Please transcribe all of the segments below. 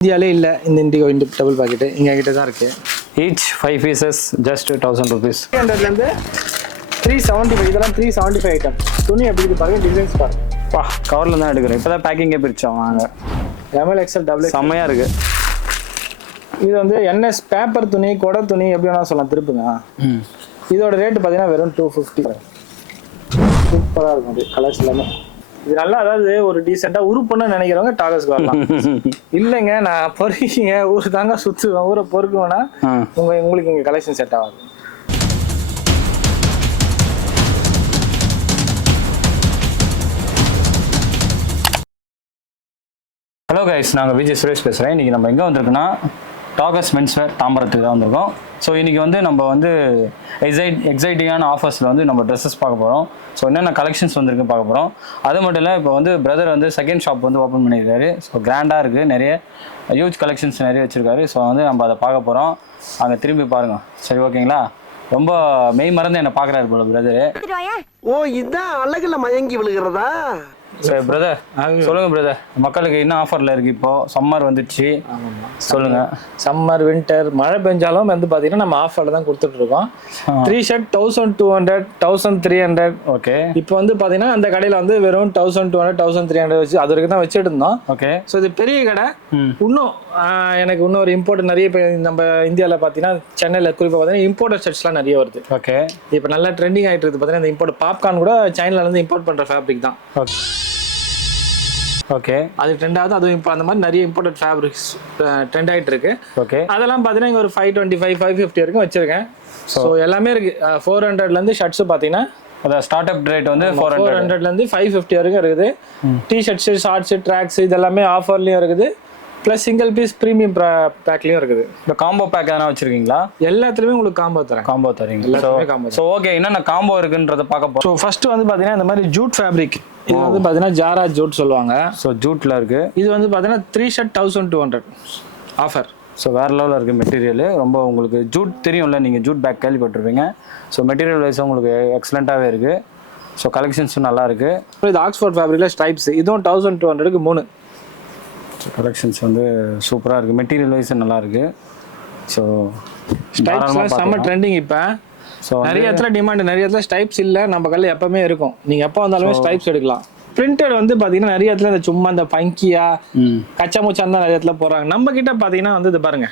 இந்தியாவிலே இல்லை இந்த இண்டிகோ இண்டு டபுள் பாக்கெட்டு எங்கள் கிட்ட தான் இருக்குது each five pieces just thousand rupees three ஹண்ட்ரட்லேருந்து த்ரீ செவன்ட்டி ஃபைவ் இதெல்லாம் த்ரீ செவன்ட்டி ஃபைவ் ஐட்டம் துணி எப்படி இருக்கு பாருங்க டிசைன்ஸ் பாருங்க. பா கவரில் தான் எடுக்கிறேன். இப்போ தான் பேக்கிங்கே பிரித்தோம் வாங்க. எம்எல் எக்ஸல் டபுள் செம்மையாக இருக்குது இது வந்து என்எஸ் பேப்பர் துணி கொடை துணி எப்படி வேணா சொல்லலாம் திருப்புங்க. ம். இதோட ரேட் பார்த்தீங்கன்னா வெறும் டூ ஃபிஃப்டி சூப்பராக இருக்கும் இது கலர்ஸ் எல்லாமே. இது நல்லா அதாவது ஒரு டீசெண்டாக உருப்புன்னு நினைக்கிறவங்க டாகஸ்க்கு வரலாம். இல்லைங்க நான் பொறுக்கிங்க ஊர் தாங்க சுற்றுவேன் ஊரை பொறுக்குவேன்னா உங்க உங்களுக்கு இங்கே கலெக்ஷன் செட் ஆகாது. ஹலோ கைஸ் நாங்கள் விஜய் சுரேஷ் பேசுகிறேன் இன்றைக்கி நம்ம எங்கே வந்திருக்கோன்னா டாகஸ் மென்ஸ்வேர் தாம்பரத்துக்கு தான் வந்திருக்கோம். ஸோ இன்றைக்கி வந்து நம்ம வந்து எக்ஸைட் எக்ஸைட்டிங்கான ஆஃபர்ஸில் வந்து நம்ம ட்ரெஸ்ஸஸ் பார்க்க போகிறோம் ஸோ என்னென்ன கலெக்ஷன்ஸ் வந்திருக்கு பார்க்க போகிறோம் அது மட்டும் இல்லை இப்போ வந்து பிரதர் வந்து செகண்ட் ஷாப் வந்து ஓப்பன் பண்ணியிருக்காரு. ஸோ கிராண்டாக இருக்குது நிறைய ஹியூஜ் கலெக்ஷன்ஸ் நிறைய வச்சுருக்காரு. ஸோ வந்து நம்ம அதை பார்க்க போகிறோம் அங்கே திரும்பி பாருங்கள் சரி ஓகேங்களா? ரொம்ப மெய் மறந்து என்னை பார்க்குறாரு போல பிரதரு ஓ இதான் அழகுல மயங்கி விழுகிறதா? சரி பிரதர் சொல்லுங்க பிரதர் மக்களுக்கு என்ன ஆஃபர்ல இருக்கு இப்போ? சம்மர் வந்துடுச்சு. சொல்லுங்க. சம்மர் வின்டர் மழை பெஞ்சாலும் வந்து பார்த்தீங்கன்னா நம்ம ஆஃபரில் தான் கொடுத்துட்டு இருக்கோம் three shirt thousand two hundred thousand three hundred okay இப்போ வந்து பார்த்தீங்கன்னா அந்த கடையில் வந்து வெறும் thousand two hundred thousand three hundred வச்சு அது வரைக்கும் தான் வச்சுட்டு இருந்தோம் ஓகே ஸோ இது பெரிய கடை. இன்னும் எனக்கு இன்னும் ஒரு இம்போர்ட் நிறைய நம்ம இந்தியாவில் பார்த்தீங்கன்னா சென்னையில் குறிப்பாக பார்த்தீங்கன்னா இம்போர்ட்டட் ஷர்ட்ஸ்லாம் நிறைய வருது. ஓகே இப்போ நல்லா ட்ரெண்டிங் ஆகிட்டு இருக்குது. பார்த்தீங்கன்னா இந்த இம்போர்ட் பாப்கார்ன் கூட சைனால இருந்து இம்போர்ட் பண்ணுற ஃபேப்ரிக் தான். ஓகே அது ட்ரெண்ட் ஆகுது. அதுவும் இப்போ அந்த மாதிரி நிறைய இம்போர்ட்டட் ஃபேப்ரிக்ஸ் ட்ரெண்ட் ஆகிட்டு இருக்கு. ஓகே. அதெல்லாம் பார்த்தீங்கன்னா இங்கே ஒரு five twenty five five fifty வரைக்கும் வச்சிருக்கேன். ஸோ எல்லாமே இருக்கு. ஃபோர் ஹண்ட்ரட்லேருந்து ஷர்ட்ஸ் பார்த்தீங்கன்னா அதான் ஸ்டார்ட் அப் ரேட் வந்து ஃபோர் ஃபோர் ஹண்ட்ரட் ஹண்ட்ரட்லேருந்து ஃபைவ் ஃபிஃப்டி வரைக்கும் இருக்குது. டிஷர்ட்ஸு ஷார்ட்ஸு ட்ராக்ஸ் இது எல்லாமே ஆஃபர்லையும் இருக்குது. ப்ளஸ் சிங்கிள் பீஸ் ப்ரீமியம் பேக்லேயும் இருக்குது. இப்போ காம்போ பேக் எதனா வச்சிருக்கீங்களா? எல்லாத்துலேயுமே உங்களுக்கு காம்போ தரேன். காம்போ தரீங்க combo ஸோ ஓகே என்னென்ன காம்போ இருக்குன்றத பார்க்க போகிறோம் ஸோ ஃபர்ஸ்ட் வந்து பார்த்தீங்கன்னா இந்த மாதிரி ஜூட் ஃபேப்ரிக் இது வந்து பார்த்தீங்கன்னா ஜாரா ஜூட் சொல்லுவாங்க. ஸோ ஜூட்டில் இருக்கு. இது வந்து பார்த்தீங்கன்னா three shirt thousand two hundred offer so வேறு லெவலில் இருக்குது மெட்டீரியல் ரொம்ப உங்களுக்கு ஜூட் தெரியும்ல நீங்கள் ஜூட் பேக் கேள்விப்பட்டிருப்பீங்க. ஸோ மெட்டீரியல் வைஸ் உங்களுக்கு எக்ஸலண்ட்டாகவே இருக்குது ஸோ கலெக்ஷன்ஸும் நல்லா இருக்குது இது ஆக்ஸ்ஃபோர்ட் ஃபேப்ரிக்கில் ஸ்டைப்ஸ் இதுவும் தௌசண்ட் டூ ஹண்ட்ரடுக்கு மூணு. கலெக்ஷன்ஸ் வந்து சூப்பராக இருக்குது மெட்டீரியல் வைஸ் நல்லா இருக்குது ஸோ ஸ்டைப்ஸ்லாம் செம்ம ட்ரெண்டிங் இப்போ. ஸோ நிறைய இடத்துல டிமாண்ட் நிறைய இடத்துல ஸ்டைப்ஸ் இல்லை. நம்ம கல்ல எப்பவுமே இருக்கும். நீங்கள் எப்போ வந்தாலுமே ஸ்டைப்ஸ் எடுக்கலாம். பிரிண்டட் வந்து பார்த்தீங்கன்னா நிறைய இடத்துல இந்த சும்மா இந்த பங்கியா கச்சா முச்சான் தான் நிறைய இடத்துல போடுறாங்க. நம்ம கிட்ட பார்த்தீங்கன்னா வந்து இது பாருங்க.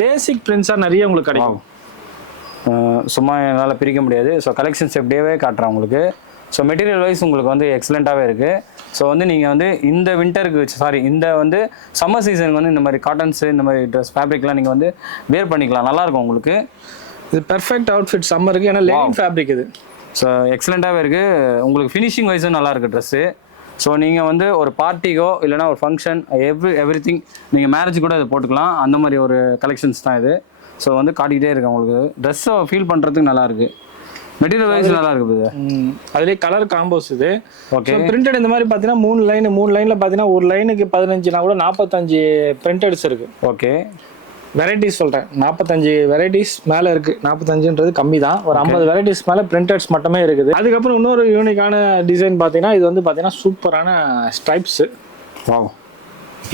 பேசிக் பிரிண்ட்ஸாக நிறைய உங்களுக்கு கிடைக்கும். சும்மா என்னால் பிரிக்க முடியாது. ஸோ கலெக்ஷன்ஸ் எப்படியே காட்டுறேன் உங்களுக்கு. ஸோ மெட்டீரியல் வைஸ் உங்களுக்கு வந்து எக்ஸலண்ட்டாகவே இருக்குது ஸோ வந்து நீங்கள் வந்து இந்த வின்டருக்கு சாரி இந்த வந்து சம்மர் சீசனுக்கு வந்து இந்த மாதிரி காட்டன்ஸு இந்த மாதிரி ட்ரெஸ் ஃபேப்ரிக்லாம் நீங்கள் வந்து வேர் பண்ணிக்கலாம். நல்லாயிருக்கும் உங்களுக்கு. இது பெர்ஃபெக்ட் அவுட்ஃபிட் சம்மருக்கு ஏன்னா லெனின் ஃபேப்ரிக் இது. ஸோ எக்ஸலண்ட்டாகவே இருக்குது உங்களுக்கு ஃபினிஷிங் வைஸும் நல்லா இருக்குது ட்ரெஸ்ஸு ஸோ நீங்கள் வந்து ஒரு பார்ட்டிக்கோ இல்லைனா ஒரு ஃபங்க்ஷன் எவ்ரி எவ்ரி திங் நீங்கள் மேரேஜ் கூட இதை போட்டுக்கலாம். அந்த மாதிரி ஒரு கலெக்ஷன்ஸ் தான் இது. ஸோ வந்து காட்டிக்கிட்டே இருக்கேன் உங்களுக்கு. ட்ரெஸ்ஸை ஃபீல் பண்ணுறதுக்கு நல்லா இருக்கு. மெட்டீரியல் வைஸ் நல்லா இருக்குது. அதுலயே கலர் காம்போஸ் இது. ஓகே பிரிண்டட் இந்த மாதிரி பார்த்தீங்கன்னா மூணு லைன் மூணு லைனில் பார்த்தீங்கன்னா ஒரு லைனுக்கு பதினஞ்சுனா கூட நாற்பத்தஞ்சு பிரிண்டட்ஸ் இருக்கு. ஓகே வெரைட்டிஸ் சொல்கிறேன் நாற்பத்தஞ்சு வெரைட்டிஸ் மேலே இருக்கு. நாற்பத்தஞ்சுன்றது கம்மி தான் ஒரு ஐம்பது வெரைட்டிஸ் மேலே பிரிண்டட்ஸ் மட்டுமே இருக்குது. அதுக்கப்புறம் இன்னொரு யூனிக்கான டிசைன் பார்த்தீங்கன்னா இது வந்து பார்த்தீங்கன்னா சூப்பரான ஸ்ட்ரைப்ஸ்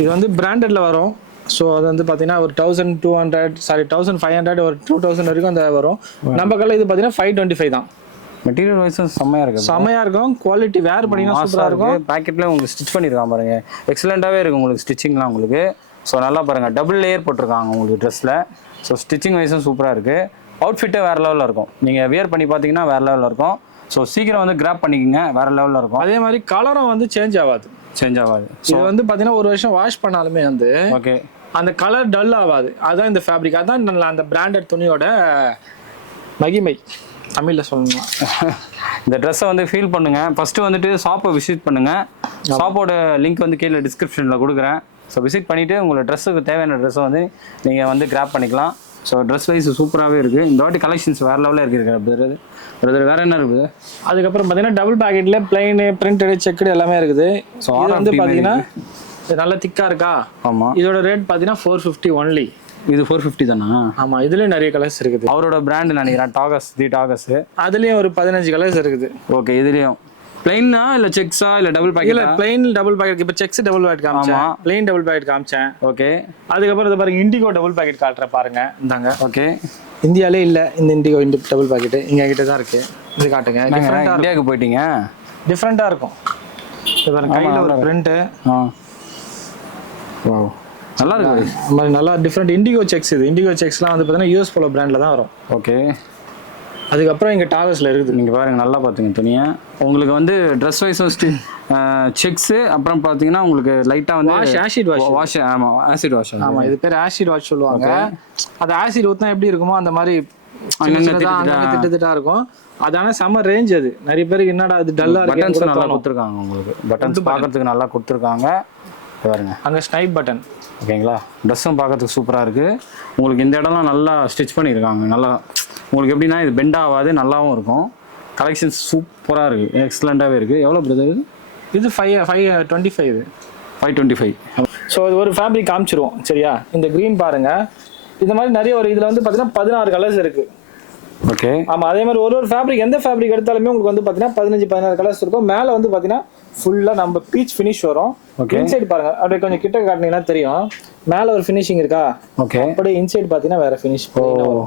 இது வந்து பிராண்டட்ல வரும். ஸோ அது வந்து பார்த்தீங்கன்னா ஒரு thousand two hundred sorry thousand five hundred ஒரு டூ தௌசண்ட் வரைக்கும் அந்த வரும். நம்ம கல்ல இது பார்த்தீங்கன்னா ஃபைவ் டுவெண்ட்டி ஃபைவ் தான் மெட்டீரியல் வைஸும் செம்மையாக இருக்குது செமையா இருக்கும். குவாலிட்டி வேர் பண்ணிங்கன்னா சூப்பராக இருக்கும். பேக்கெட்டில் உங்களுக்கு ஸ்டிச் பண்ணியிருக்கான் பாருங்க. எக்ஸலண்ட்டாகவே இருக்குது உங்களுக்கு ஸ்டிச்சிங்லாம் உங்களுக்கு. ஸோ நல்லா பாருங்க. டபுள் லேயர் போட்டிருக்காங்க உங்களுக்கு ட்ரெஸ்ஸில் ஸோ ஸ்டிச்சிங் வைஸும் சூப்பராக இருக்குது அவுட்ஃபிட்டே வேறு லெவலில் இருக்கும். நீங்கள் வியர் பண்ணி பார்த்தீங்கன்னா வேறு லெவலில் இருக்கும். ஸோ சீக்கிரம் வந்து கிராப் பண்ணிக்கோங்க. வேறு லெவலில் இருக்கும். அதே மாதிரி கலரும் வந்து சேஞ்ச் ஆகாது. சேஞ்ச் ஆகாது. இது வந்து பார்த்தீங்கன்னா ஒரு வருஷம் வாஷ் பண்ணாலுமே வந்து ஓகே அந்த கலர் டல் ஆகாது அதுதான் இந்த ஃபேப்ரிக் அதான் அந்த பிராண்டட் துணியோட மகிமை. தமிழில் சொல்லணும்? இந்த ட்ரெஸ்ஸை வந்து ஃபீல் பண்ணுங்க. ஃபஸ்ட்டு வந்துட்டு ஷாப்பை விசிட் பண்ணுங்க. ஷாப்போட லிங்க் வந்து கீழே டிஸ்கிரிப்ஷனில் கொடுக்குறேன். ஸோ விசிட் பண்ணிவிட்டு உங்களோட ட்ரெஸ்ஸுக்கு தேவையான ட்ரெஸ்ஸை வந்து நீங்கள் வந்து கிராப் பண்ணிக்கலாம். ஸோ ட்ரெஸ் வைஸ் சூப்பராகவே இருக்குது இந்த வாட்டி கலெக்ஷன்ஸ் வேறு லெவலில் இருக்குது பிரதர் பிரதர் வேறு என்ன இருக்குது? அதுக்கப்புறம் பார்த்தீங்கன்னா டபுள் பேக்கெட்ல பிளைன் பிரிண்டடு செக்குடு எல்லாமே இருக்குது. இது வந்து பார்த்தீங்கன்னா நல்லா திக்கா இருக்கா? ஆமாம் இதோட ரேட் பார்த்தீங்கன்னா ஃபோர் ஃபிஃப்டி ஒன்லி இது ஃபோர் ஃபிஃப்டி தானா? ஆமா இதுலயும் நிறைய கலர்ஸ் இருக்குது. அவரோட பிராண்டு நினைக்கிறேன் டாகஸ் தி டாகஸ். அதுலயும் ஒரு பதினஞ்சு கலர்ஸ் இருக்குது. ஓகே இதுலேயும். பிளைனா இல்ல செக்ஸா இல்ல டபுள் இல்ல பாக்கெட் பிளைன் டபுள் பாக்கெட் இப்போ செக்ஸ் டபுள் பாக்கெட் காமிச்சேன். ஆமா. பிளைன் டபுள் பாக்கெட் காமிச்சேன். ஓகே அதுக்கப்புறம் இது பாருங்க இண்டிகோ டபுள் பாக்கெட் காட்டுறேன் பாருங்க. இந்தாங்க. ஓகே இந்தியாலே இல்ல இந்த இண்டிகோ இண்டி டபுள் பாக்கெட் இங்க கிட்ட தான் இருக்கு. இது காட்டுங்க. டிஃப்ரெண்டா இந்தியாவுக்கு போயிட்டீங்க? டிஃப்ரெண்டா இருக்கும். இது பாருங்க கையில ஒரு பிரிண்ட் வாவ் நல்லா இருக்கு. இந்த மாதிரி நல்லா டிஃப்ரெண்ட் இண்டிகோ செக்ஸ் இது. இண்டிகோ செக்ஸ்லாம் வந்து பார்த்தீங்கன்னா யூஎஸ் போலோ பிராண்ட்ல தான் வரும். ஓகே அதுக்கப்புறம் இங்க டாகஸ்ல இருக்குது. நீங்க பாருங்க நல்லா பாத்துங்க துணியை. உங்களுக்கு வந்து ட்ரெஸ் வைஸும் செக்ஸ் அப்புறம் பாத்தீங்கன்னா உங்களுக்கு லைட்டா வந்து வாஷ் ஆசிட் வாஷ் வாஷ் ஆமா ஆசிட் வாஷ் ஆமா இது பேர் ஆசிட் வாஷ் சொல்லுவாங்க. அது ஆசிட் ஊத்தினா எப்படி இருக்குமோ அந்த மாதிரி அங்கங்க சின்னதா அங்கங்க திட்டு திட்டா இருக்கும். அதான செம ரேஞ்ச் அது. நிறைய பேருக்கு என்னடா அது டல்லா இருக்கு நல்லா கொடுத்துருக்காங்க உங்களுக்கு. பட்டன்ஸ் பார்க்கறதுக்கு நல்லா கொடுத்துருக்காங்க. பாருங்க. அங்க ஸ்னைப் பட்டன் ஓகேங்களா ட்ரெஸ்ஸும் பார்க்கறதுக்கு சூப்பராக இருக்குது உங்களுக்கு இந்த இடம்லாம் நல்லா ஸ்டிச் பண்ணியிருக்காங்க. நல்லா உங்களுக்கு எப்படின்னா இது பெண்ட் ஆகாது நல்லாவும் இருக்கும். கலெக்ஷன்ஸ் சூப்பராக இருக்குது எக்ஸலண்ட்டாகவே இருக்குது எவ்வளோ பிரதர் இது? Five five twenty five five twenty five so இது ஒரு ஃபேப்ரிக் காமிச்சிருவோம். சரியா? இந்த க்ரீன் பாருங்க. இந்த மாதிரி நிறைய ஒரு இதுல வந்து பார்த்தீங்கன்னா பதினாறு கலர்ஸ் இருக்கு. ஓகே ஆமா அதே மாதிரி ஒரு ஒரு ஃபேப்ரிக் எந்த ஃபேப்ரிக் எடுத்தாலுமே உங்களுக்கு வந்து பார்த்தீங்கன்னா பதினஞ்சு பதினாறு கலர்ஸ் இருக்கும். மேலே வந்து பார்த்தீங்கன்னா ஃபுல்லாக நம்ம பீச் ஃபினிஷ் வரும். Okay. இன்சைட் பாருங்க. அப்படியே கொஞ்சம் கிட்ட காட்டினீங்கன்னா தெரியும். மேலே ஒரு ஃபினிஷிங் இருக்கா? ஓகே அப்படியே இன்சைட் பார்த்தீங்கன்னா வேற ஃபினிஷ்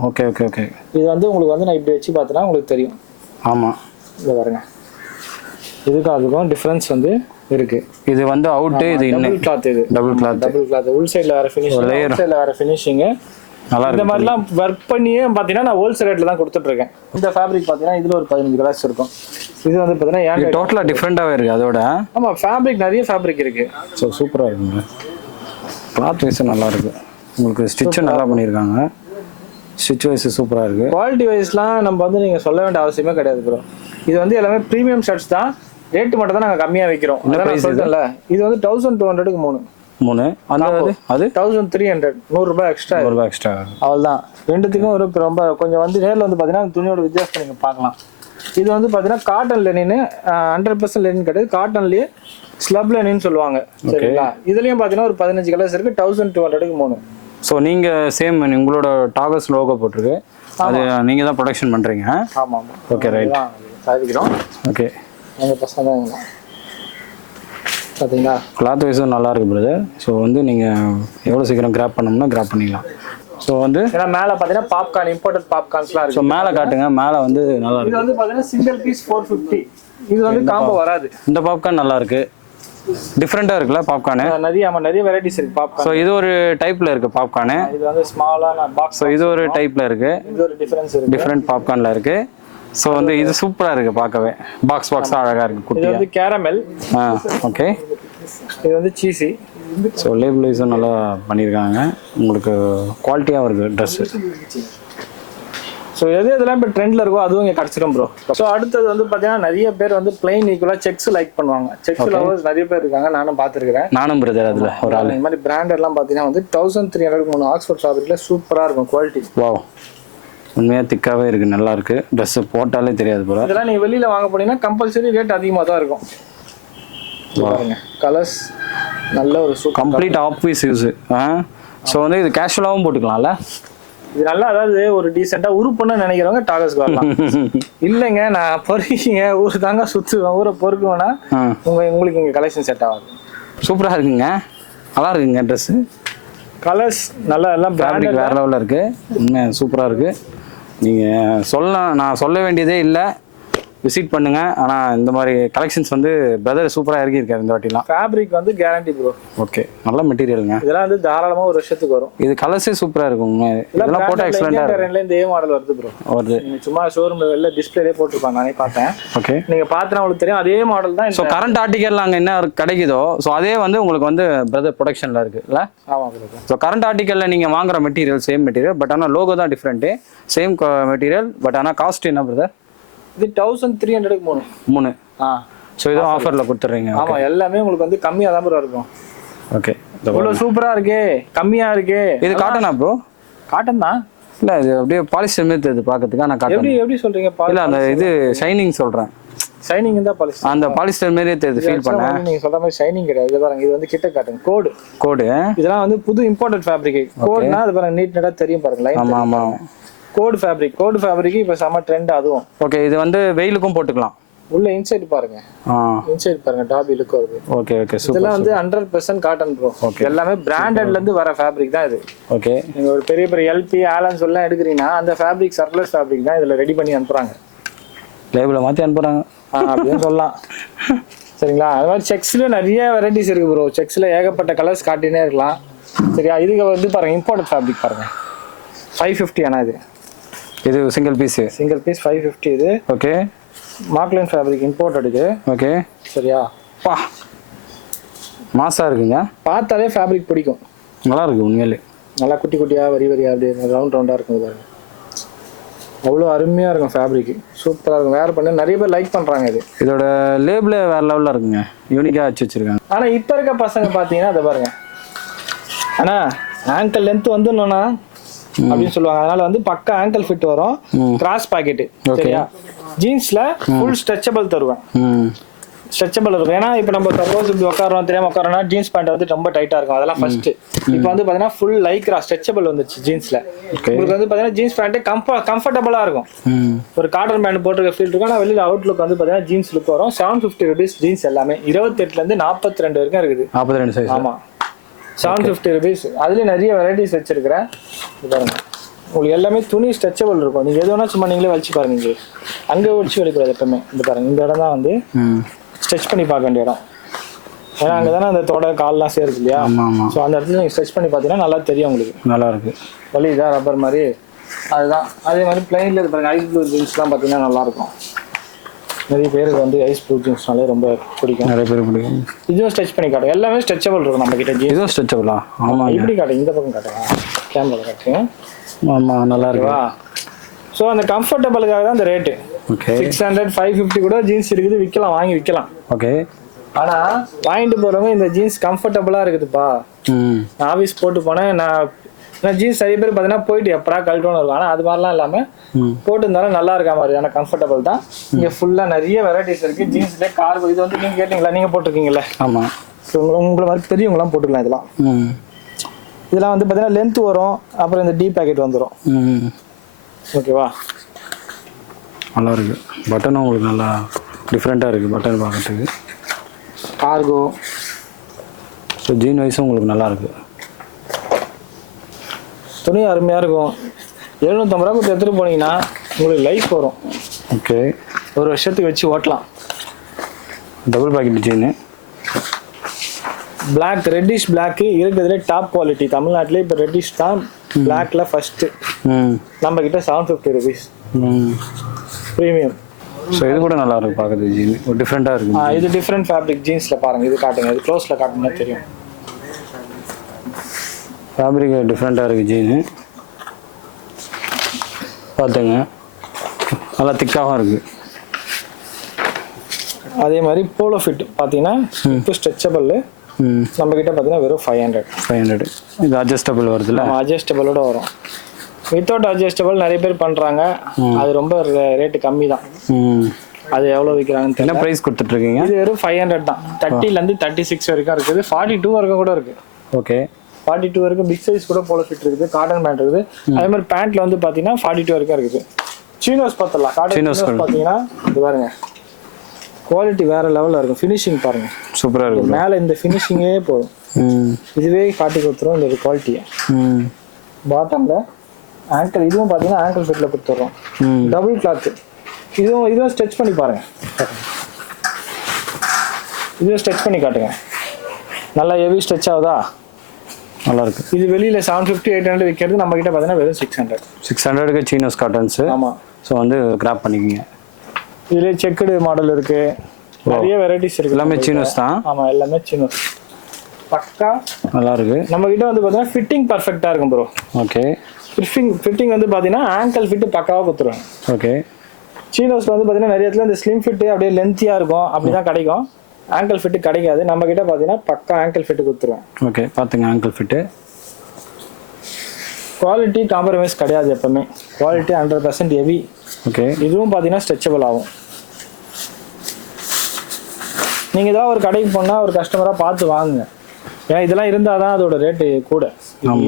ஓகே ஓகே ஓகே இது வந்து உங்களுக்கு வந்து நான் இப்படி வச்சு பார்த்தீங்கன்னா உங்களுக்கு தெரியும். ஆமாம் இதை பாருங்க. இதுக்கும் அதுக்கும் டிஃப்ரென்ஸ் வந்து இருக்கு. இது வந்து அவுட்டு இது டபுள் கிளாத் இது. டபுள் கிளாத் டபுள் கிளாத் உள் சைடில் வேற ஃபினிஷிங். அவுட் சைடில் வேற ஃபினிஷிங் நல்லா இந்த மாதிரிலாம் ஒர்க் பண்ணியே பார்த்தீங்கன்னா நான் ஹோல்சேல் ரேட்ல தான் கொடுத்துட்டு இருக்கேன் இந்த ஃபேப்ரிக் பார்த்தீங்கன்னா இதுல ஒரு பதினஞ்சு கலர்ஸ் இருக்கும். இது வந்து பார்த்தீங்கன்னா டோட்டலாக டிஃப்ரெண்ட்டாகவே இருக்குது அதோட. ஆமா ஃபேப்ரிக் நிறைய ஃபேப்ரிக் இருக்கு. ஸோ சூப்பராக இருக்குங்க. கிளாத் வைஸும் நல்லா இருக்கு. உங்களுக்கு ஸ்டிச்சும் நல்லா பண்ணியிருக்காங்க. ஸ்டிச் வைஸ் சூப்பராக இருக்குது குவாலிட்டி வைஸ்லாம் நம்ம வந்து நீங்க சொல்ல வேண்டிய அவசியமே கிடையாது ப்ரோ இது வந்து எல்லாமே ப்ரீமியம் ஷர்ட்ஸ் தான். ரேட் மட்டும் தான் நாங்க கம்மியா வைக்கிறோம். அதான் இது? வந்து தௌசண்ட் டூ ஹண்ட்ரடுக்கு மூணு. மூணு. அந்த அது? தௌசண்ட் த்ரீ ஹண்ட்ரட் நூறுரூபா எக்ஸ்ட்ரா ஒரு ரூபா எக்ஸ்ட்ரா அவ்வளோதான் ரெண்டுத்துக்கும் ஒரு ரொம்ப கொஞ்சம் வந்து நேரில் வந்து பார்த்தீங்கன்னா துணியோட வித்தியாசத்தை நீங்கள் பார்க்கலாம். இது வந்து பார்த்தீங்கன்னா காட்டன் லெனின்னு ஹண்ட்ரட் பர்சன்ட் லெனின் கிடையாது. காட்டன்லேயே ஸ்லப் லெனின்னு சொல்லுவாங்க. சரிங்களா? இதுலேயும் பார்த்தீங்கன்னா ஒரு பதினஞ்சு கலர்ஸ் இருக்கு. தௌசண்ட் டூ ஹண்ட்ரடுக்கு மூணு. ஸோ நீங்கள் சேம் உங்களோட டாகஸ் லோகோ போட்டிருக்கு. அது நீங்கள் தான் ப்ரொடக்ஷன் பண்ணுறீங்க ஆமாம் ஓகே ரைட் சாதிக்கிறோம். ஓகே எங்கள் பசங்க தான் பார்த்தீங்களா? கிளாத் வைஸும் நல்லா இருக்கு பிரதர் ஸோ வந்து நீங்கள் எவ்வளோ சீக்கிரம் கிராப் பண்ணோம்னா கிராப் பண்ணிக்கலாம். ஸோ வந்து ஏன்னா மேலே பார்த்தீங்கன்னா பாப்கார்ன் இம்போர்ட்டட் பாப்கார்ன்ஸ்லாம் ஸோ இருக்கு. மேலே காட்டுங்க. மேலே வந்து நல்லா இது இருக்கு. வந்து பார்த்தீங்கன்னா சிங்கிள் பீஸ் ஃபோர் ஃபிஃப்டி இது வந்து காம்போ வராது. இந்த பாப்கார்ன் நல்லா இருக்கு. டிஃப்ரெண்ட்டாக இருக்குல்ல பாப்கார்னு நிறைய ஆமாம் நிறைய வெரைட்டிஸ் இருக்கு பாப்கார்ன் ஸோ இது ஒரு டைப்பில் இருக்குது பாப்கார்னு இது வந்து ஸ்மாலான பாக்ஸ் ஸோ இது ஒரு டைப்பில் இருக்குது இது ஒரு டிஃபரன்ஸ் இருக்கு. டிஃப்ரெண்ட் பாப்கார்னில் இருக்குது ஸோ வந்து இது சூப்பராக இருக்குது பார்க்கவே. பாக்ஸ் பாக்ஸாக அழகாக இருக்குது இது குட்டியாக வந்து கேரமெல் ஆ ஓகே இது வந்து சீசி ஸோ லேபிள் வைஸும் நல்லா பண்ணியிருக்காங்க. உங்களுக்கு குவாலிட்டியாகவும் இருக்குது ட்ரெஸ்ஸு ஸோ எது எதெல்லாம் இப்போ ட்ரெண்ட்ல இருக்கோ அதுவும் இங்கே கிடச்சிடும் ப்ரோ ஸோ அடுத்தது வந்து பார்த்தீங்கன்னா நிறைய பேர் வந்து பிளைன் ஈக்குவலாக செக்ஸ் லைக் பண்ணுவாங்க. செக்ஸ் லவர்ஸ் நிறைய பேர் இருக்காங்க. நானும் பார்த்துருக்கிறேன். நானும் பிரதர் அதில் ஒரு ஆள். இந்த மாதிரி பிராண்டட்லாம் பார்த்தீங்கன்னா வந்து தௌசண்ட் த்ரீ ஹண்ட்ரட் மூணு ஆக்ஸ்ஃபோர்ட் ஃபேப்ரிக்கில் சூப்பராக இருக்கும் குவாலிட்டி வாவ் உண்மையாக திக்காகவே இருக்குது நல்லா இருக்குது ட்ரெஸ்ஸு போட்டாலே தெரியாது போல. இதெல்லாம் நீங்கள் வெளியில் வாங்க போனீங்கன்னா கம்பல்சரி ரேட் அதிகமாக தான் இருக்கும். பாருங்க கலர்ஸ் நல்ல ஒரு கம்ப்ளீட் ஆஃபீஸ் யூஸு ஆ? ஸோ வந்து இது கேஷுவலாகவும் போட்டுக்கலாம்ல? இது நல்லா அதாவது ஒரு டீசெண்டாக உருப்புன்னு நினைக்கிறவங்க டாகஸ்க்கு வரலாம். இல்லைங்க நான் பொறுக்கிங்க ஊர் தாங்க சுற்றுவேன் ஊரை பொறுக்குவேன்னா உங்க உங்களுக்கு இங்கே கலெக்ஷன் செட் ஆகாது. சூப்பராக இருக்குங்க. நல்லா இருக்குங்க ட்ரெஸ்ஸு கலர்ஸ் நல்லா எல்லாம் ஃபேப்ரிக் வேறு லெவலில் இருக்குது உண்மையாக சூப்பராக இருக்குது நீங்கள் சொல்ல நான் சொல்ல வேண்டியதே இல்லை. விசிட் பண்ணுங்க. ஆனால் இந்த மாதிரி கலெக்ஷன்ஸ் வந்து பிரதர் சூப்பராக இறக்கியிருக்காரு இந்த வாட்டிலாம். ஃபேப்ரிக் வந்து கேரண்டி ப்ரோ ஓகே நல்ல மெட்டீரியலுங்க இதெல்லாம் வந்து தாராளமா ஒரு வருஷத்துக்கு வரும். இது கலர்ஸே சூப்பராக இருக்குங்க இதெல்லாம் போட்டால் எக்ஸலண்ட்டாக இருக்கும். இந்த ஏ மாடல் வருது ப்ரோ வருது. சும்மா ஷோரூம்ல வெளில டிஸ்பிளேலே போட்டிருப்பாங்க. நானே பார்த்தேன். ஓகே நீங்க பார்த்தா உங்களுக்கு தெரியும். அதே மாடல் தான் ஸோ கரண்ட் ஆர்டிக்கல் அங்கே என்ன கிடைக்குதோ ஸோ அதே வந்து உங்களுக்கு வந்து பிரதர் ப்ரொடக்ஷனில் இருக்குல்ல ஆமா ப்ரோ ஸோ கரண்ட் ஆர்டிக்கலில் நீங்கள் வாங்குற மெட்டீரியல் சேம் மெட்டீரியல் பட் ஆனால் லோகோ தான் டிஃப்ரெண்ட்டு சேம் மெட்டீரியல் பட் ஆனால் காஸ்ட் என்ன பிரதர் இது தௌசண்ட் த்ரீ ஹண்ட்ரடுக்கு மூணு. மூணு. ஆ. ஸோ இதுவும் ஆஃபரில் கொடுத்துட்றீங்க. ஆமா எல்லாமே உங்களுக்கு வந்து கம்மியா தான் ப்ரோ இருக்கும். ஓகே இவ்வளவு சூப்பரா இருக்கே. கம்மியா இருக்கே. இது காட்டனா ப்ரோ காட்டன் தான். இல்லை இது அப்படியே பாலிஸ்டர் மாரி தெரியுது பார்க்கறதுக்கு. ஆனால் காட்டன் எப்படி எப்படி சொல்றீங்க? இல்லை அந்த இது ஷைனிங் சொல்கிறேன் ஷைனிங் தான் பாலிசி அந்த பாலிஸ்டர் மாரியே தெரியுது ஃபீல் பண்ணேன் நீங்க சொல்ற மாதிரி ஷைனிங் கிடையாது. இது பாருங்க இது வந்து கிட்ட காட்டுங்க கோடு கோடு இதெல்லாம் வந்து புது இம்போர்ட்டட் ஃபேப்ரிக் கோட்னா அது பாருங்க நீட் நீட்டா தெரியும் பாருங்க லைன் ஆமாம் ஆமாம் கோடு ஃபேப்ரிக் கோடு ஃபேப்ரிக் இப்போ செம ட்ரெண்ட் அதுவும். ஓகே இது வந்து வெயிலுக்கும் போட்டுக்கலாம். உள்ள இன்சைட் பாருங்க. இன்சைட் பாருங்க டாபி லுக் வருது. ஓகே ஓகே இதெல்லாம் வந்து ஹண்ட்ரட் பெர்சன்ட் காட்டன் ப்ரோ எல்லாமே பிராண்டட்ல இருந்து வர ஃபேப்ரிக் தான் இது. ஓகே நீங்க ஒரு பெரிய பெரிய எல்பி ஆலன்ஸ் எல்லாம் எடுக்கிறீங்கன்னா அந்த ஃபேப்ரிக் சர்ப்ளஸ் ஃபேப்ரிக் தான் இதுல ரெடி பண்ணி அனுப்புறாங்க. லேபிளை மாற்றி அனுப்புகிறாங்க ஆ, அப்படின்னு சொல்லலாம். சரிங்களா? அது மாதிரி செக்ஸ்ல நிறைய வெரைட்டிஸ் இருக்கு ப்ரோ செக்ஸ்ல ஏகப்பட்ட கலர்ஸ் காட்டினே இருக்கலாம். சரியா? இதுக்கு வந்து பாருங்க இம்போர்ட் ஃபேப்ரிக் பாருங்க. ஃபைவ் ஃபிஃப்டி ஆனால் இது. இது single piece single piece five fifty இது. ஓகே மார்க்லைன் ஃபேப்ரிக் இம்போர்ட் இது ஓகே சரியா? பா. மாசாக இருக்குங்க. பார்த்தாலே ஃபேப்ரிக் பிடிக்கும். நல்லா இருக்கு உண்மையிலே. நல்லா குட்டி குட்டியா வரி வரியா அப்படியே ரவுண்ட் ரவுண்டா இருக்கும் பாருங்க. அவ்வளோ அருமையா இருக்கும் ஃபேப்ரிக் சூப்பரா இருக்கும். வேற பண்ண நிறைய பேர் லைக் பண்றாங்க இது. இதோட லேபிளே வேற லெவலில் இருக்குங்க. யூனிக்காக வச்சு வச்சிருக்காங்க. ஆனா இப்ப இருக்க பசங்க பாத்தீங்கன்னா அதை பாருங்க. ஆனா ஆங்கிள் லென்த் வந்துடணும்னா அப்படின்னு சொல்லுவாங்க. அதனால வந்து பக்கா ஆங்கிள் ஃபிட் வரும். கிராஸ் பாக்கெட் சரியா? ஜீன்ஸ்ல ஃபுல் ஸ்ட்ரெச்சபிள் தருவேன். ஸ்ட்ரெச்சபிள் இருக்கும் ஏன்னா இப்போ நம்ம சப்போஸ் இப்படி உட்காரோம் தெரியாம உட்காரோம்னா ஜீன்ஸ் பேண்ட் வந்து ரொம்ப டைட்டா இருக்கும். அதெல்லாம் ஃபர்ஸ்ட் இப்போ வந்து பாத்தீங்கன்னா ஃபுல் லைக்ரா ஸ்ட்ரெச்சபிள் வந்துச்சு ஜீன்ஸ்ல உங்களுக்கு வந்து பாத்தீங்கன்னா ஜீன்ஸ் பேண்ட் கம்ஃப கம்ஃபர்டபுளா இருக்கும். ஒரு காட்டன் பேண்ட் போட்டிருக்க ஃபீல் இருக்கும். ஆனால் வெளியில் அவுட்லுக் வந்து பார்த்தீங்கன்னா ஜீன்ஸ் லுக் வரும். செவன் ஃபிஃப்டி ருபீஸ் ஜீன்ஸ் எல்லாமே. இருபத்தெட்டுலேருந்து நாற்பத்தி ரெண்டு வரைக்கும் இருக்குது. நாற்பத்தி ரெண்டு சைஸ் ஆமாம் செவன் ஃபிஃப்டி ருபீஸ் அதுலேயும் நிறைய வெரைட்டிஸ் வச்சிருக்கிறேன். இது பாருங்க. உங்களுக்கு எல்லாமே துணி ஸ்ட்ரெச்சபிள் இருக்கும். நீங்கள் எது வேணா சும்மா நீங்களே வச்சு பாருங்க இங்கே. அங்கே வச்சு வலிக்கூடாது எப்பவுமே. இந்த பாருங்க. இந்த இடம் தான் வந்து ஸ்ட்ரெச் பண்ணி பார்க்க வேண்டிய இடம். ஏன்னா அங்கே தானே அந்த தொடை கால்லாம் சேருது இல்லையா? ஸோ அந்த இடத்துல நீங்கள் ஸ்ட்ரெச் பண்ணி பார்த்தீங்கன்னா நல்லா தெரியும் உங்களுக்கு. நல்லா இருக்கு. வலி இதான் ரப்பர் மாதிரி. அதுதான். அதே மாதிரி பிளைன்ல இது பாருங்க ஐஸ் ப்ளூ ஜீன்ஸ்லாம் பார்த்தீங்கன்னா நல்லா இருக்கும். நிறைய பேருக்கு வந்து ஐஸ் ப்ளூ ஜீன்ஸ்னாலே ரொம்ப பிடிக்கும். நிறைய பேர் பிடிக்கும். இதுவும் ஸ்ட்ரெச் பண்ணி காட்டும் எல்லாமே ஸ்ட்ரெச்சபிள் இருக்கும் நம்ம கிட்ட ஜீன்ஸ் இதுவும் ஸ்ட்ரெச்சபிளா ஆமாங்க இப்படி காட்டுங்க இந்த பக்கம் காட்டுங்க கேமரா காட்டுங்க ஆமாம் நல்லா இருக்கு. ஓகேவா? ஸோ அந்த கம்ஃபர்டபுளுக்காக தான் அந்த rate okay six hundred five fifty கூட ஜீன்ஸ் இருக்குது விற்கலாம் வாங்கி விற்கலாம் ஓகே ஆனா வாங்கிட்டு போறவங்க இந்த ஜீன்ஸ் கம்ஃபர்டபுளா இருக்குதுப்பா. ம். நான் ஆஃபீஸ் போட்டு போனேன் நான் ஜீன்ஸ் நிறைய பேர் பார்த்தீங்கன்னா போயிட்டு எப்படா கழட்டோன்னு இருக்கும் ஆனால் அது மாதிரிலாம் இல்லாமல் போட்டிருந்தாலும் நல்லா இருக்கா மாதிரி ஆனால் கம்ஃபர்டபுள் தான். இங்கே ஃபுல்லாக நிறைய வெரைட்டிஸ் இருக்குது ஜீன்ஸ்லேயே கார்கோ இது வந்து நீங்கள் கேட்டிங்களா? நீங்கள் போட்டிருக்கீங்கல்ல? ஆமாம் ஸோ உங்களை மாதிரி பெரியவங்களாம் போட்டுக்கலாம் இதெல்லாம். இதெல்லாம் வந்து பார்த்தீங்கன்னா லென்த் வரும் அப்புறம் இந்த டீ பேக்கெட் வந்துடும் ஓகேவா நல்லா இருக்கு. பட்டனும் உங்களுக்கு நல்லா டிஃப்ரெண்ட்டாக இருக்குது பட்டன் பார்க்கறதுக்கு. கார்கோ ஸோ ஜீன் வைஸும் உங்களுக்கு நல்லா இருக்கு. துணி அருமையாக இருக்கும். எழுநூற்றம்பது ரூபா கொடுத்து எடுத்துகிட்டு போனீங்கன்னா உங்களுக்கு லைஃப் வரும். ஓகே ஒரு வருஷத்துக்கு வச்சு ஓட்டலாம். Double pocket jean Black reddish black இருக்கிறதுலே டாப் குவாலிட்டி தமிழ்நாட்டிலே இப்போ ரெட்டிஷ் தான் பிளாக்ல ஃபர்ஸ்ட் ம். நம்ம கிட்ட செவன் ஃபிஃப்டி ருபீஸ் ம். ப்ரீமியம் ஸோ இது கூட நல்லா இருக்கு பார்க்கறதுக்கு ஜீன் ஒரு டிஃப்ரெண்ட்டாக இருக்குது இது டிஃப்ரெண்ட் ஃபேப்ரிக் ஜீன்ஸ்ல பாருங்க. இது காட்டுங்க. இது க்ளோஸ்ல காட்டுங்க தெரியும். ஃபேப்ரிக் டிஃப்ரெண்ட்டாக இருக்குது ஜீனு பார்த்துங்க நல்லா திக்காகவும் இருக்குது அதே மாதிரி போலோ ஃபிட் பார்த்தீங்கன்னா இப்போ ஸ்ட்ரெச்சபிள் நம்ம கிட்ட பார்த்தீங்கன்னா வெறும் ஃபைவ் ஹண்ட்ரட் ஃபைவ் ஹண்ட்ரட் இது அட்ஜஸ்டபிள் வருதுல்ல? அட்ஜஸ்டபிளோட வரும். வித்தவுட் அட்ஜஸ்டபிள் நிறைய பேர் பண்றாங்க. அது ரொம்ப ரேட்டு கம்மி தான் அது எவ்வளோ விற்கிறாங்கன்னு என்ன ப்ரைஸ் கொடுத்துட்ருக்கீங்க இது வெறும் ஃபைவ் ஹண்ட்ரட் தான். தேர்ட்டிலேருந்து தேர்ட்டி சிக்ஸ் வரைக்கும் இருக்குது. ஃபார்ட்டி டூ வரைக்கும் கூட இருக்குது ஓகே ஃபார்ட்டி டூ வரைக்கும் பிக் சைஸ் கூட போல ஃபிட் இருக்குது காட்டன் பேண்ட் இருக்குது. அதே மாதிரி பேண்ட்ல வந்து பார்த்தீங்கன்னா ஃபார்ட்டி டூ வரைக்கும் இருக்குது. சீனோஸ் பார்த்தலாம் காட்டன் சீனோஸ் பார்த்தீங்கன்னா இது பாருங்க. குவாலிட்டி வேற லெவலில் இருக்கும். ஃபினிஷிங் பாருங்க. சூப்பராக இருக்குது மேலே இந்த ஃபினிஷிங்கே போதும். இதுவே காட்டி கொடுத்துரும் இந்த குவாலிட்டியை பாட்டமில் ஆங்கிள் இதுவும் பார்த்தீங்கன்னா ஆங்கிள் ஃபிட்டில் கொடுத்துட்றோம். ம். டபுள் கிளாத் இதுவும் இதுவும் ஸ்ட்ரெச் பண்ணி பாருங்க. இதுவும் ஸ்ட்ரெச் பண்ணி காட்டுங்க. நல்லா ஹெவி ஸ்ட்ரெச் ஆகுதா? நல்லா இருக்கு இது வெளியில செவன் ஃபிஃப்டி எயிட் ஹண்ட்ரட் விற்கிறது நம்ம கிட்ட பார்த்தீங்கன்னா வெறும் சிக்ஸ் ஹண்ட்ரட் சிக்ஸ் ஹண்ட்ரடுக்கு சீனோஸ் காட்டன்ஸு ஆமா. ஸோ வந்து கிராப் பண்ணிக்கோங்க. இதுல செக்குடு மாடல் இருக்கு. நிறைய வெரைட்டிஸ் இருக்கு. எல்லாமே சீனோஸ் தான். ஆமா எல்லாமே சின்னஸ் பக்கா? நல்லா இருக்கு நம்ம கிட்ட வந்து பார்த்தீங்கன்னா ஃபிட்டிங் பர்ஃபெக்டா இருக்கும் ப்ரோ ஓகே. ஃபிட்டிங் ஃபிட்டிங் வந்து பார்த்தீங்கன்னா ஆங்கிள் ஃபிட் பக்காவா கொடுத்துருவாங்க ஓகே. சீனோஸ்ல வந்து பார்த்தீங்கன்னா நிறைய இடத்துல இந்த ஸ்லிம் ஃபிட் அப்படியே லென்த்தியா இருக்கும். அப்படிதான் கிடைக்கும். ஆங்கிள் ஃபிட் கிடைக்காது. நம்ம கிட்ட பார்த்தீங்கன்னா பக்கா ஆங்கிள் ஃபிட் கொடுத்துருவேன். ஓகே பார்த்துங்க ஆங்கிள் ஃபிட்டு குவாலிட்டி காம்ப்ரமைஸ் கிடையாது எப்பவுமே. Quality hundred percent heavy okay இதுவும் பார்த்தீங்கன்னா ஸ்ட்ரெச்சபிள் ஆகும். நீங்கள் ஏதாவது ஒரு கடைக்கு போனால் ஒரு கஸ்டமராக பார்த்து வாங்குங்க. ஏன்னா இதெல்லாம் இருந்தால் தான் அதோட ரேட்டு கூட.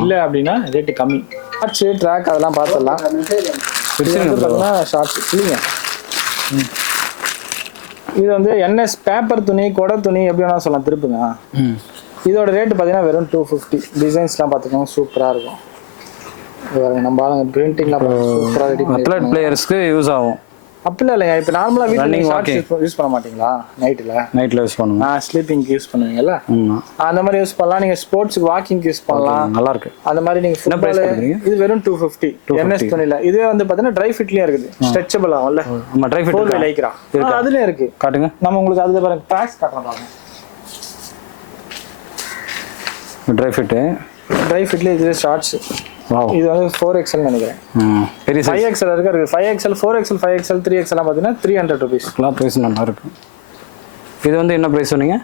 இல்லை அப்படின்னா ரேட்டு கம்மி. ஷார்ட்ஸு ட்ராக் அதெல்லாம் பார்த்துடலாம். ஷார்ட்ஸ் இல்லைங்க. ம். இது வந்து என்எஸ் பேப்பர் துணி கொடை துணி எப்படி வேணா சொல்லலாம். திருப்புங்க. இதோட ரேட் பார்த்தீங்கன்னா வெறும் டூ ஃபிஃப்டி டிசைன்ஸ்லாம் பார்த்துக்கோங்க. சூப்பராக இருக்கும். நம்ம ஆளுங்க பிரிண்டிங்லாம் சூப்பராக ரெடி அத்லட் பிளேயர்ஸ்க்கு யூஸ் ஆகும். அப்படிலாம் இல்லைங்க இப்போ நார்மலாக Running, வீட்டில் யூஸ் பண்ண மாட்டீங்களா? நைட்டில் நைட்டில் யூஸ் பண்ணுவோம். நான் ஸ்லீப்பிங்க்கு யூஸ் பண்ணுவீங்கல்ல? அந்த மாதிரி யூஸ் பண்ணலாம். நீங்கள் ஸ்போர்ட்ஸுக்கு வாக்கிங்க்கு யூஸ் பண்ணலாம். நல்லா இருக்கு அந்த மாதிரி நீங்கள் price ஃபுட்பால்? இது வெறும் டூ ஃபிஃப்டி என்எஸ் துணியில். இதுவே வந்து பார்த்தீங்கன்னா ட்ரை ஃபிட்லேயும் இருக்குது. ஸ்ட்ரெச்சபிள் ஆகும்ல. நம்ம ட்ரை ஃபிட் லைக்ரா அதுலேயும் இருக்கு. காட்டுங்க. நம்ம உங்களுக்கு அதில் பாருங்க ட்ராக்ஸ் காட்டுறோம் பாருங்க. ட்ரை ஃபிட்டு ட்ரை ஃபிட்லேயே இது ஷார்ட்ஸ் இது வந்து ஃபோர் எக்ஸ்எல் நினைக்கிறேன். பெரிய ஃபைவ் சைஸ் எக்ஸ்எல் இருக்கு? Five XL four XL five XL three எக்ஸ்எல்லாம் பார்த்தீங்கன்னா த்ரீ ஹண்ட்ரட் ருபீஸ் வைஸ் நல்லா இருக்கு. இது வந்து என்ன ப்ரைஸ் சொன்னீங்க?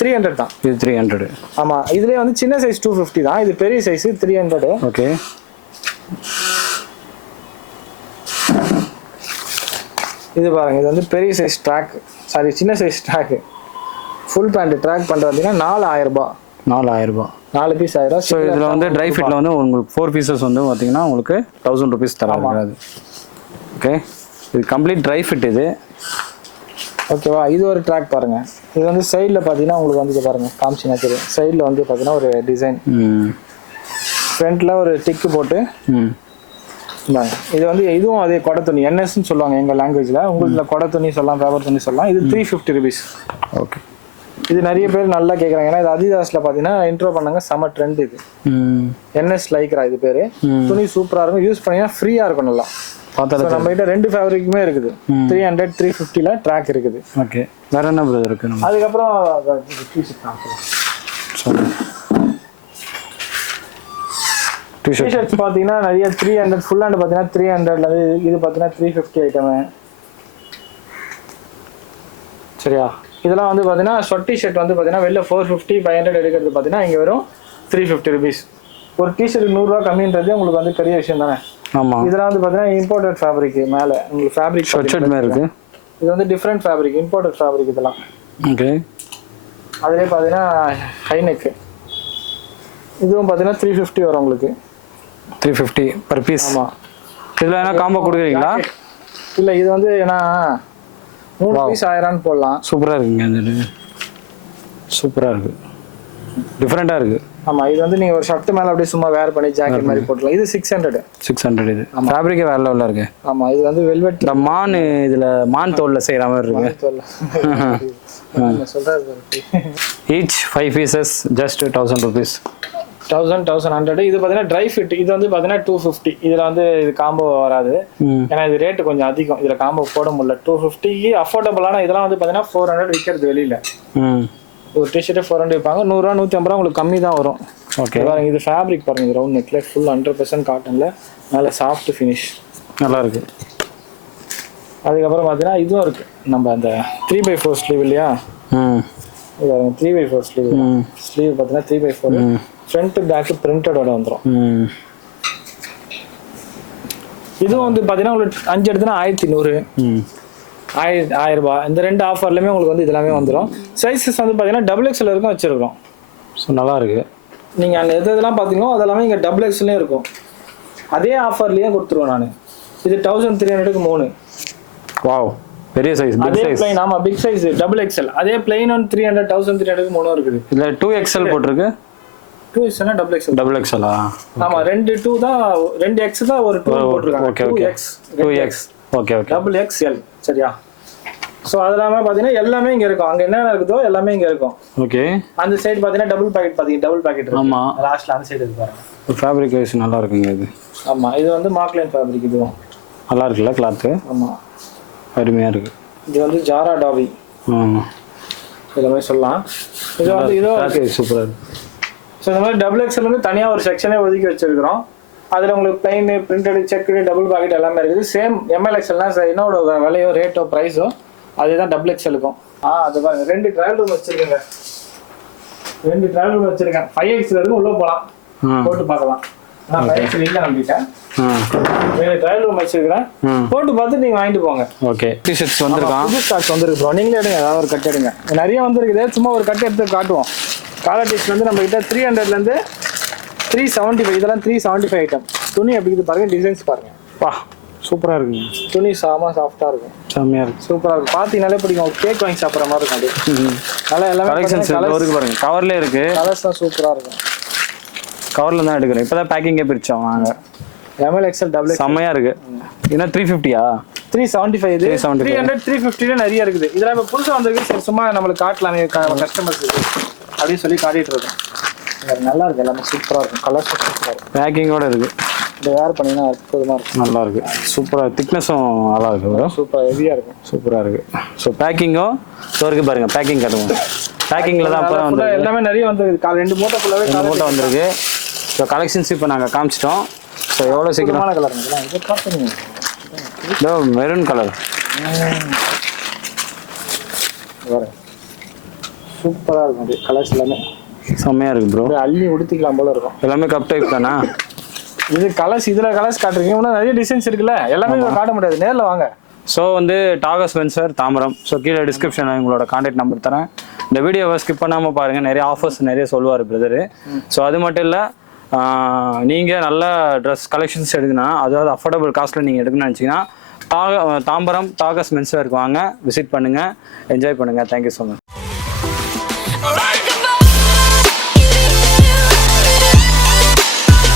த்ரீ ஹண்ட்ரட் தான். இது த்ரீ ஹண்ட்ரடு ஆமாம் இதுலேயே வந்து சின்ன சைஸ் டூ ஃபிஃப்டி தான். இது பெரிய சைஸ் த்ரீ ஹண்ட்ரடு ஓகே இது பாருங்க இது வந்து பெரிய சைஸ் ட்ராக் சாரி சின்ன size track full pant track பண்ணுறது பார்த்தீங்கன்னா நாலு ஆயிரம் ரூபாய். நாலாயிரம் ரூபாய் நாலு பீஸ் ஆயிரம் ஸோ இதில் வந்து ட்ரை ஃபிட்டில் வந்து உங்களுக்கு ஃபோர் பீசஸ் வந்து பார்த்தீங்கன்னா உங்களுக்கு தௌசண்ட் ருபீஸ் தராது ஓகே இது கம்ப்ளீட் ட்ரை ஃபிட் இது. ஓகேவா இது ஒரு ட்ராக் பாருங்க. இது வந்து சைடில் பார்த்தீங்கன்னா உங்களுக்கு வந்து இது பாருங்க. காமிச்சினா தெரியும். சைடில் வந்து பார்த்தீங்கன்னா ஒரு டிசைன் ம். ஃப்ரண்ட்டில் ஒரு டிக்கு போட்டு ம். இந்தாங்க. இது வந்து இதுவும் அதே கொடை துணி. என்எஸ்ன்னு சொல்லுவாங்க எங்கள் லாங்குவேஜில் உங்களுக்கு கொடை துணி சொல்லலாம் பேப்பர் துணி சொல்லலாம். இது த்ரீ ஃபிஃப்டி ருபீஸ் ஓகே இது நிறைய பேர் நல்லா கேட்குறாங்க ஏன்னா இது அதிதாஸில் பார்த்தீங்கன்னா இன்ட்ரோ பண்ணாங்க செம ட்ரெண்ட் இது. என்எஸ் லைக்ரா இது பேர். துணி சூப்பராக இருக்கும். யூஸ் பண்ணீங்கன்னா ஃப்ரீயாக இருக்கும் நல்லா. நம்ம கிட்ட ரெண்டு ஃபேப்ரிக்குமே இருக்குது. த்ரீ ஹண்ட்ரட் த்ரீ ஃபிஃப்டியில் ட்ராக் இருக்குது. ஓகே வேற என்ன பிரதர் இருக்கு அதுக்கப்புறம் டிஷர்ட்ஸ் பார்த்தீங்கன்னா நிறைய த்ரீ ஹண்ட்ரட் ஃபுல் ஹேண்ட் பார்த்தீங்கன்னா த்ரீ ஹண்ட்ரட்ல இது பார்த்தீங்கன்னா த்ரீ ஃபிஃப்டி ஐட்டமு சரியா? இதெல்லாம் வந்து பார்த்தீங்கன்னா ஷொட் டிஷர்ட் வந்து பார்த்தீங்கன்னா வெளில ஃபோர் ஃபிஃப்டி ஃபைவ் ஹண்ட்ரட் எடுக்கிறது பார்த்தீங்கன்னா இங்கே வெறும் த்ரீ ஃபிஃப்டி ருபீஸ் ஒரு டிஷர்ட் நூறுரூவா கம்மின்றது உங்களுக்கு வந்து பெரிய விஷயம் தானே? ஆமாம் இதெல்லாம் வந்து பார்த்தீங்கன்னா இம்போர்ட்டட் ஃபேப்ரிக் மேலே. உங்களுக்கு ஃபேப்ரிக் ஷர்ட் ஷர்ட் மாதிரி இருக்கு இது வந்து டிஃப்ரெண்ட் ஃபேப்ரிக் இம்போர்ட்டட் ஃபேப்ரிக் இதெல்லாம். ஓகே. அதுலேயே பார்த்தீங்கன்னா ஹைநெக்கு இதுவும் பார்த்தீங்கன்னா த்ரீ ஃபிஃப்டி வரும் உங்களுக்கு. த்ரீ ஃபிஃப்டி பர் பீஸ் ஆமாம் இதில் என்ன காம்போ கொடுக்குறீங்களா? இல்லை இது வந்து ஏன்னா மூணு பீஸ் ஆயிரம்னு போடலாம். சூப்பராக இருக்குங்க இது. சூப்பராக இருக்கு. டிஃப்ரெண்ட்டாக இருக்கு. ஆமா இது வந்து நீங்க ஒரு ஷர்ட் மேல அப்படியே சும்மா வேர் பண்ணி ஜாக்கெட் மாதிரி போட்டுக்கலாம். இது சிக்ஸ் ஹண்ட்ரட் சிக்ஸ் ஹண்ட்ரட் இது. ஃபேப்ரிக்கே வேற லெவலில் இருக்கு. ஆமா இது வந்து வெல்வெட் இந்த மான் இதில் மான் தோலில் செய்கிற மாதிரி இருக்கு. Each five pieces just thousand rupees thousand thousand hundred இது பார்த்தீங்கன்னா ட்ரை ஃபிட் இது வந்து பார்த்தீங்கன்னா டூ ஃபிஃப்டி இதில் வந்து இது காம்போ வராது. ஏன்னா இது ரேட்டு கொஞ்சம் அதிகம். இதில் காம்போ போட முடியல. டூ ஃபிஃப்டிக்கு அஃபோர்டபுளான இதெல்லாம் வந்து பார்த்தீங்கன்னா ஃபோர் ஹண்ட்ரட் விற்கிறது வெளியில. ஒரு டிஷர்ட்டு ஃபோர் ஹண்ட்ரட் விற்பாங்க நூறுரூவா நூற்றி ஐம்பது ரூபா உங்களுக்கு கம்மி தான் வரும். ஓகே. பாருங்க இது ஃபேப்ரிக் பாருங்க இது ரவுண்ட் நெக்ல ஃபுல் ஹண்ட்ரட் பர்சன்ட் காட்டனில் மேலே சாஃப்ட் ஃபினிஷ் நல்லா இருக்கு அதுக்கப்புறம் பார்த்தீங்கன்னா இதுவும் இருக்கு. நம்ம அந்த த்ரீ பை ஃபோர் ஸ்லீவ் இல்லையா? Three by four sleeve sleeve பார்த்தீங்கன்னா three by four front back பிரிண்டடோட வந்துடும் இதுவும் வந்து பார்த்தீங்கன்னா உங்களுக்கு அஞ்சு எடுத்துனா ஆயிரத்தி நூறு. ஆயிரம் ஆயிரம் ரூபாய் இந்த ரெண்டு ஆஃபர்லையுமே உங்களுக்கு வந்து இது எல்லாமே வந்துடும் சைஸஸ் வந்து பார்த்தீங்கன்னா டபுள் எக்ஸ்எல் இருக்கும் வச்சிருக்கோம் ஸோ நல்லா இருக்கு. நீங்கள் அந்த எது இதெல்லாம் பார்த்தீங்களோ அதெல்லாமே இங்கே டபுள் எக்ஸ்எல்லையும் இருக்கும். அதே ஆஃபர்லேயே கொடுத்துருவேன் நான். இது தௌசண்ட் த்ரீ ஹண்ட்ரடுக்கு மூணு. வாவ் பெரிய சைஸ் அதே பிளைன் ஆமாம் பிக் சைஸ் டபுள் எக்ஸ்எல் அதே plain one three hundred thousand three ஹண்ட்ரடுக்கு மூணும் இருக்குது. இதில் டூ எக்ஸ்எல் போட்டிருக்கு. டூ எக்ஸ்எல்னா டபுள் எக்ஸ்எல் டபுள் எக்ஸ்எல்லா ஆமா ரெண்டு டூ தான் ரெண்டு எக்ஸ் தான் ஒரு டூ போட்டிருக்காங்க. Okay okay. X two X okay okay. Double X L சரியா? ஸோ அது இல்லாமல் பார்த்தீங்கன்னா எல்லாமே இங்கே இருக்கும். அங்கே என்னென்ன இருக்குதோ எல்லாமே இங்கே இருக்கும். ஓகே. அந்த சைடு பார்த்தீங்கன்னா டபுள் பாக்கெட் பார்த்தீங்க டபுள் பாக்கெட் இருக்கு. ஆமா. லாஸ்ட்ல அந்த சைடு இருக்கு பாருங்க. ஃபேப்ரிக் வைஸ் நல்லா இருக்குங்க இது. ஆமா இது வந்து மார்க்லைன் ஃபேப்ரிக் இதுவும் நல்லா இருக்குல்ல கிளாத்து ஆமா. அருமையாக இருக்கு. இது வந்து ஜாரா டாபி ஆமாம் எல்லாமே சொல்லலாம். இது வந்து இதோ சூப்பராக இருக்கு. ஸோ இந்த மாதிரி டபுள் எக்ஸ்எல் வந்து தனியாக ஒரு செக்ஷனே ஒதுக்கி வச்சிருக்கிறோம். அதில் உங்களுக்கு plain printed checked double pocket எல்லாமே இருக்குது. சேம் எம்எல் எக்ஸ்எல்னா என்னோட விலையோ ரேட்டோ ப்ரைஸோ அதுதான் டபுள் எக்ஸ்எலுக்கும் ஆ அது பாருங்க. ரெண்டு ட்ரையல் ரூம் வச்சிருக்கேங்க. ரெண்டு ட்ரையல் ரூம் வச்சிருக்கேன். ஃபைவ் எக்ஸ்ல இருந்து உள்ள போகலாம் போட்டு பார்க்கலாம். நான் ஃபைவ் எக்ஸ்எல் இல்லை நம்பிட்டேன் ஆ. ரெண்டு ட்ரையல் ரூம் வச்சிருக்கிறேன். போட்டு பார்த்து நீங்கள் வாங்கிட்டு போங்க. ஓகே. டிஷர்ட்ஸ் வந்திருக்கான் புது ஸ்டாக்ஸ் வந்துருக்கு ப்ரோ நீங்களே எடுங்க. ஏதாவது ஒரு கட் எடுங்க. நிறைய வந்திருக்குது. சும்மா ஒரு கட் எடுத்து காட்டுவோம். காலர் டிஷ் வந்து நம்ம கிட்ட த்ரீ ஹண்ட்ரட்லேருந்து த்ரீ செவன்ட்டி ஃபைவ் இதெல்லாம் த்ரீ செவன்ட்டி ஃபைவ் ஐட்டம் துணி எப்படி இருக்குது பாருங்க டிசைன்ஸ் பாருங்க. வா சூப்பராக இருக்குங்க. துணி சாம சாஃப்டா இருக்கும். செம்மையாக இருக்கு. சூப்பரா இருக்கும். பாத்தீங்கனாலே பிடிக்கும். கேக் வாங்கி சாப்பிடுற மாதிரி இருக்கும் அப்படியே நல்லா எல்லாமே கலெக்ஷன்ஸ் இருக்கு. பாருங்க. கவர்லேயே இருக்கு. கலர்ஸ் தான் சூப்பரா இருக்கும். கவரில் தான் எடுக்கிறேன். இப்போ தான் பேக்கிங்கே பிரித்தோம் நாங்கள் எம்எல் எக்ஸ்எல் டபுள் செம்மையாக இருக்கு. என்ன த்ரீ ஃபிஃப்டியா த்ரீ செவன்ட்டி ஃபைவ் இது 375. த்ரீ ஹண்ட்ரட் த்ரீ ஃபிஃப்டில நிறைய இருக்குது. இதுல இப்போ புதுசாக வந்திருக்கு. சரி சும்மா நம்மளுக்கு காட்டலாமே கஸ்டமர்ஸ் அப்படின்னு சொல்லி காட்டிட்டு இருக்கோம். இது நல்லா இருக்கு எல்லாமே சூப்பரா இருக்கும் கலர்ஸ் சூப்பரா இருக்கும் பேக்கிங்கோட இருக்கு. இதை வேர் பண்ணீங்கன்னா அற்புதமா இருக்கும் நல்லா இருக்கு. சூப்பராக திக்னஸும் நல்லா இருக்கு ப்ரோ சூப்பர் ஹெவியா இருக்கும் சூப்பராக இருக்கு. ஸோ பேக்கிங்கும் ஸோ இருக்கு பாருங்க பேக்கிங் கட்டுவோம். பேக்கிங்கில் தான் அப்போ வந்து எல்லாமே நிறைய வந்திருக்கு. கால் ரெண்டு மூட்டை ஃபுல்லாவே ரெண்டு மூட்டை வந்திருக்கு. ஸோ கலெக்ஷன்ஸ் இப்போ நாங்கள் காமிச்சிட்டோம். ஸோ எவ்வளோ சீக்கிரம்? அற்புதமான கலர் இதை காட்டுங்க இதோ மெரூன் கலர் வேற. சூப்பரா இருக்கும் அப்படியே கலர்ஸ் எல்லாமே. செம்மையாக இருக்கு ப்ரோ அள்ளி உடுத்திக்கலாம் போல இருக்கும். எல்லாமே கப் டைப் தானா? இது கலர்ஸ் இதுல கலர்ஸ் காட்டுறீங்க இன்னும் நிறைய டிசைன்ஸ் இருக்குல்ல. எல்லாமே காட்ட முடியாது. நேர்ல வாங்க. ஸோ வந்து டாகஸ் வென்சர் தாம்பரம். ஸோ கீழே டிஸ்கிரிப்ஷனில் உங்களோட காண்டாக்ட் நம்பர் தரேன். இந்த வீடியோவை ஸ்கிப் பண்ணாமல் பாருங்கள் நிறைய ஆஃபர்ஸ் நிறைய சொல்லுவார் பிரதரு ஸோ அது மட்டும் இல்லை நீங்கள் நல்ல ட்ரெஸ் கலெக்ஷன்ஸ் எடுக்கணும்னா அதாவது அஃபோர்டபுள் காஸ்ட்டில் நீங்கள் எடுக்கணும்னு நினச்சிங்கன்னா தாக தாம்பரம் டாகஸ் மென்ஸ்வேருக்கு வாங்க. விசிட் பண்ணுங்கள் என்ஜாய் பண்ணுங்கள் தேங்க்யூ ஸோ மச்